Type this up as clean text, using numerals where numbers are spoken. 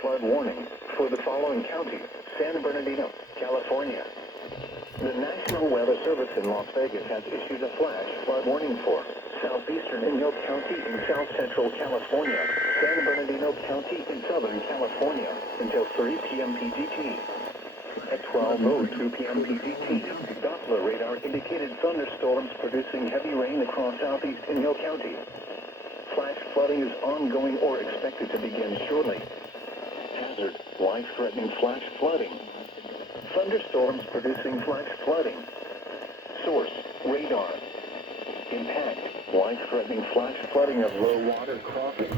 flood warning for the following counties: San Bernardino, California. The National Weather Service in Las Vegas has issued a flash flood warning for southeastern Inyo County in south central California, San Bernardino County in southern California until 3 p.m. PGT. At 12:02 p.m. PGT, Doppler radar indicated thunderstorms producing heavy rain across southeast Inyo County. Flash flooding is ongoing or expected to begin shortly. Hazard: life-threatening flash flooding. Thunderstorms producing flash flooding. Source: radar. Impact: life-threatening flash flooding of low water crossings.